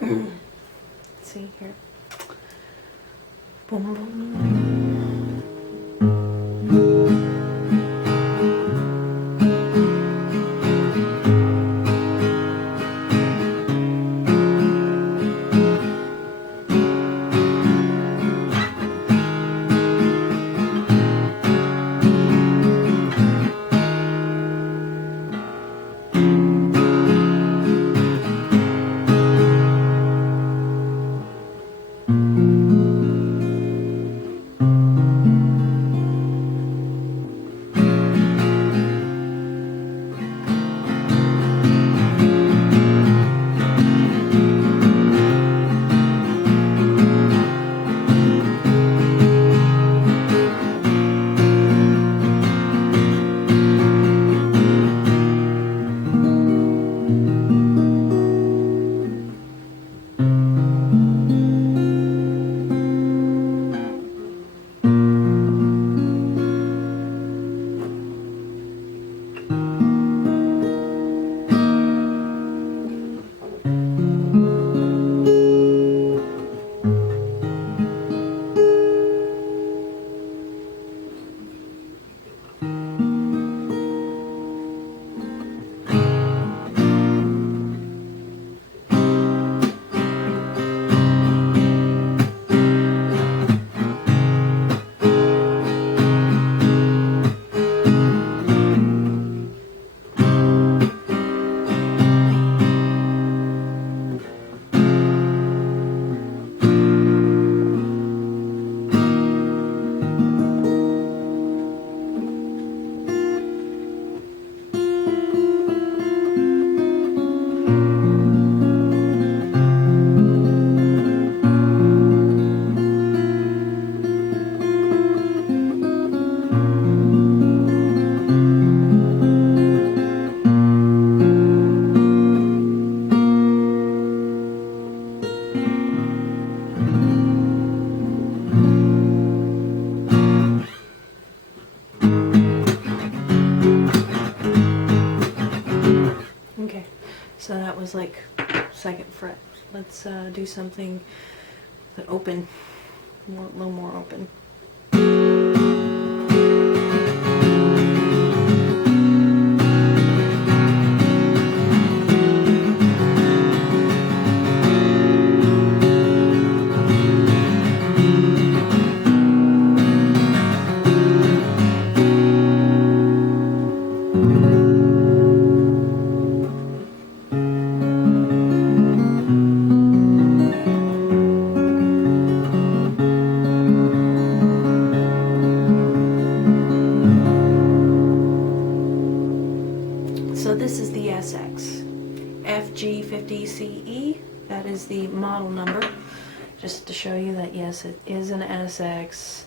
Let's see here. Boom, boom. Okay, so that was like second fret. Let's do something that open, a little more open. So this is the SX, FG50CE, that is the model number, just to show you that yes, it is an SX.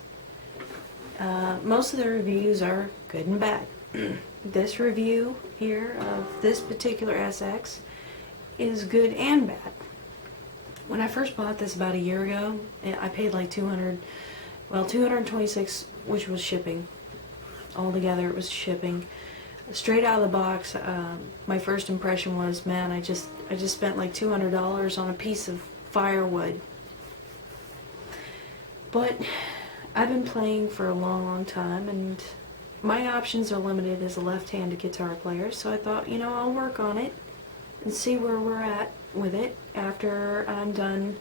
Most of the reviews are good and bad. This review here of this particular SX is good and bad. When I first bought this about a year ago, I paid like $226, which was shipping. Altogether it was shipping. Straight out of the box, my first impression was, man, I just spent like $200 on a piece of firewood. But I've been playing for a long time, and my options are limited as a left-handed guitar player, so I thought, you know, I'll work on it and see where we're at with it after I'm done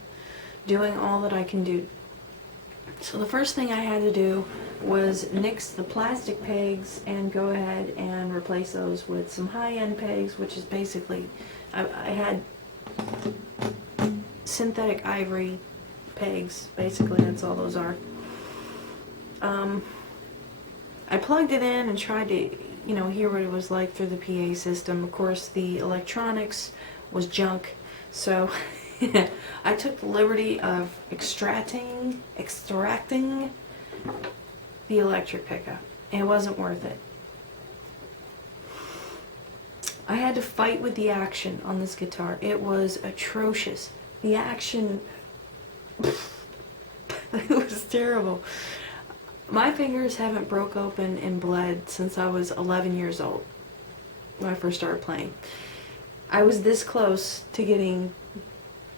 doing all that I can do. So the first thing I had to do was nix the plastic pegs and go ahead and replace those with some high-end pegs, which is basically, I had synthetic ivory pegs, basically that's all those are. I plugged it in and tried to, you know, hear what it was like through the PA system. Of course, the electronics was junk, so I took the liberty of extracting the electric pickup. It wasn't worth it. I had to fight with the action on this guitar. It was atrocious. The action, it was terrible. My fingers haven't broke open and bled since I was 11 years old when I first started playing. I was this close to getting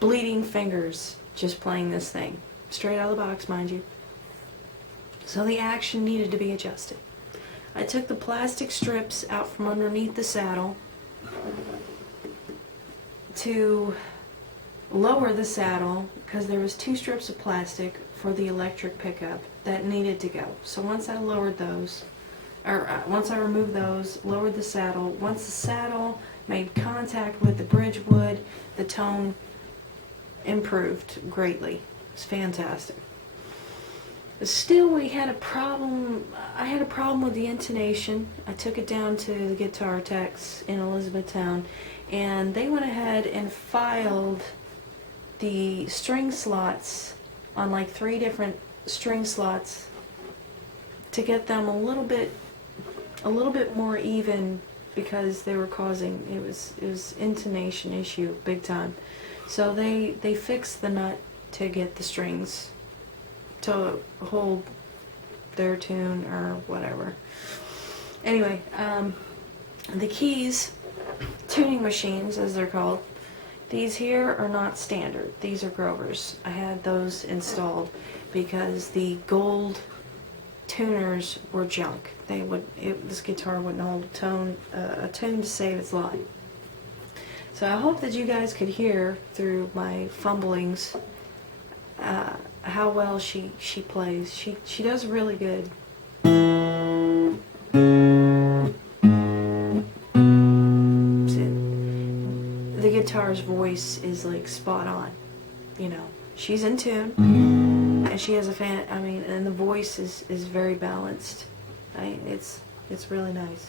bleeding fingers just playing this thing. Straight out of the box, mind you. So the action needed to be adjusted. I took the plastic strips out from underneath the saddle to lower the saddle, because there was 2 strips of plastic for the electric pickup that needed to go. So once I lowered those, once I removed those, lowered the saddle, once the saddle made contact with the bridge wood, the tone improved greatly. It was fantastic. Still, we had a problem. I had a problem with the intonation. I took it down to the guitar techs in Elizabethtown, and they went ahead and filed the string slots on like 3 different string slots to get them a little bit more even, because they were causing, it was intonation issue big time. So they fixed the nut to get the strings to hold their tune or whatever. Anyway, the keys, tuning machines as they're called, these here are not standard. These are Grover's. I had those installed because the gold tuners were junk. This guitar wouldn't hold a tune to save its life. So I hope that you guys could hear through my fumblings how well she plays. She does really good. The guitar's voice is like spot on. You know, she's in tune, and she has and the voice is very balanced. It's really nice.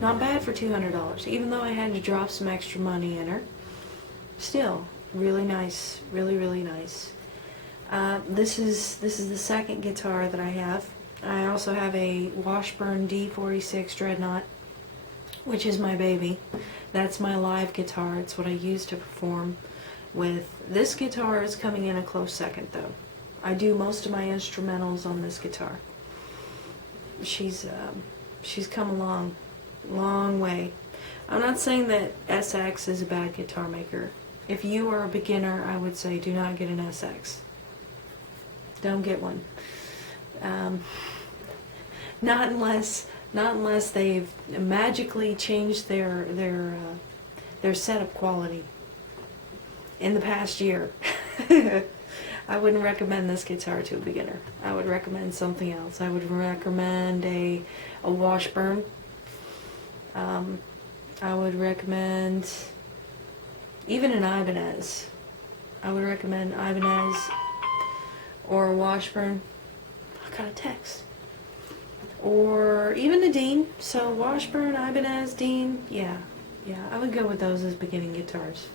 Not bad for $200, even though I had to drop some extra money in her. Still, really nice, really nice. This is the second guitar that I have. I also have a Washburn D46 Dreadnought, which is my baby. That's my live guitar. It's what I use to perform with. This guitar is coming in a close second, though. I do most of my instrumentals on this guitar. She's come along. Long way. I'm not saying that SX is a bad guitar maker. If you are a beginner, I would say do not get an SX. Don't get one. Not unless they've magically changed their setup quality in the past year. I wouldn't recommend this guitar to a beginner. I would recommend something else. I would recommend a Washburn. I would recommend even an Ibanez. I would recommend Ibanez or a Washburn. I got a text. Or even a Dean. So Washburn, Ibanez, Dean. Yeah, I would go with those as beginning guitars.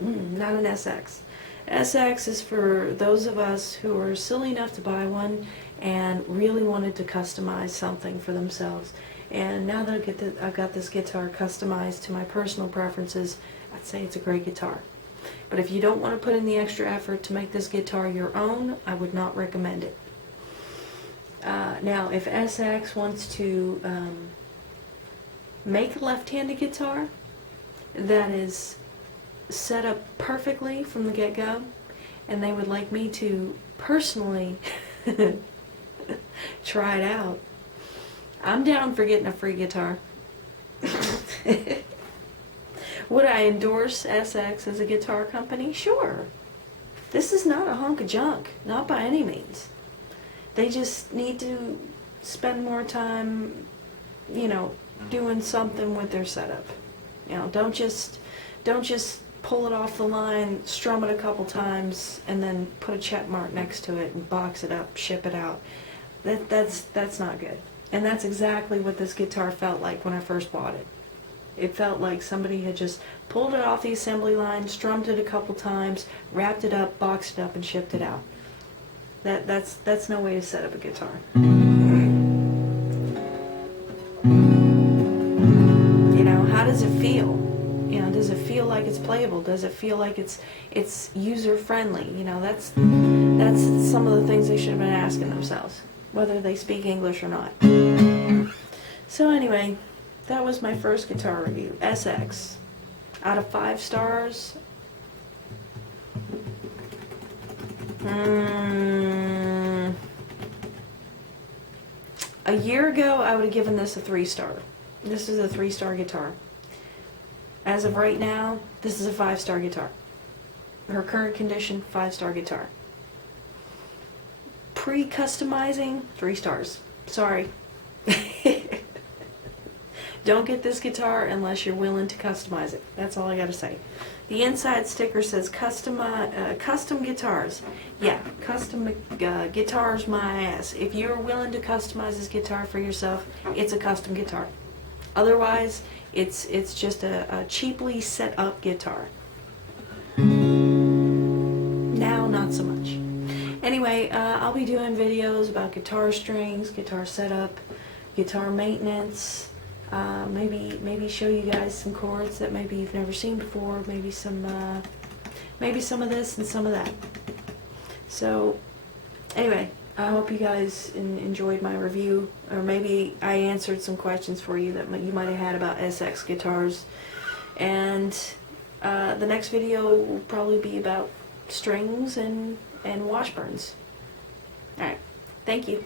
Not an SX. SX is for those of us who are silly enough to buy one and really wanted to customize something for themselves. And now that I've got this guitar customized to my personal preferences, I'd say it's a great guitar. But if you don't want to put in the extra effort to make this guitar your own, I would not recommend it. Now, if SX wants to make a left-handed guitar that is set up perfectly from the get-go, and they would like me to personally try it out, I'm down for getting a free guitar. Would I endorse SX as a guitar company? Sure. This is not a hunk of junk, not by any means. They just need to spend more time, doing something with their setup. Don't just pull it off the line, strum it a couple times, and then put a check mark next to it and box it up, ship it out. That's not good. And that's exactly what this guitar felt like when I first bought it. It felt like somebody had just pulled it off the assembly line, strummed it a couple times, wrapped it up, boxed it up, and shipped it out. That's no way to set up a guitar. How does it feel? Does it feel feel like it's playable? Does it feel like it's user friendly? You know, that's some of the things they should have been asking themselves, whether they speak English or not. So anyway, that was my first guitar review, SX. Out of 5 stars, a year ago I would have given this a 3-star. This is a 3-star guitar. As of right now, this is a 5-star guitar. Her current condition, 5-star guitar. Pre-customizing, 3 stars. Sorry. Don't get this guitar unless you're willing to customize it. That's all I gotta say. The inside sticker says custom guitars. Yeah, custom guitars my ass. If you're willing to customize this guitar for yourself, it's a custom guitar. Otherwise, it's just a cheaply set up guitar. Now, not so much. Anyway, I'll be doing videos about guitar strings, guitar setup, guitar maintenance. Maybe show you guys some chords that maybe you've never seen before. Maybe some of this and some of that. So, anyway, I hope you guys enjoyed my review, or maybe I answered some questions for you that you might have had about SX guitars. And the next video will probably be about strings and Washburns. Alright, thank you.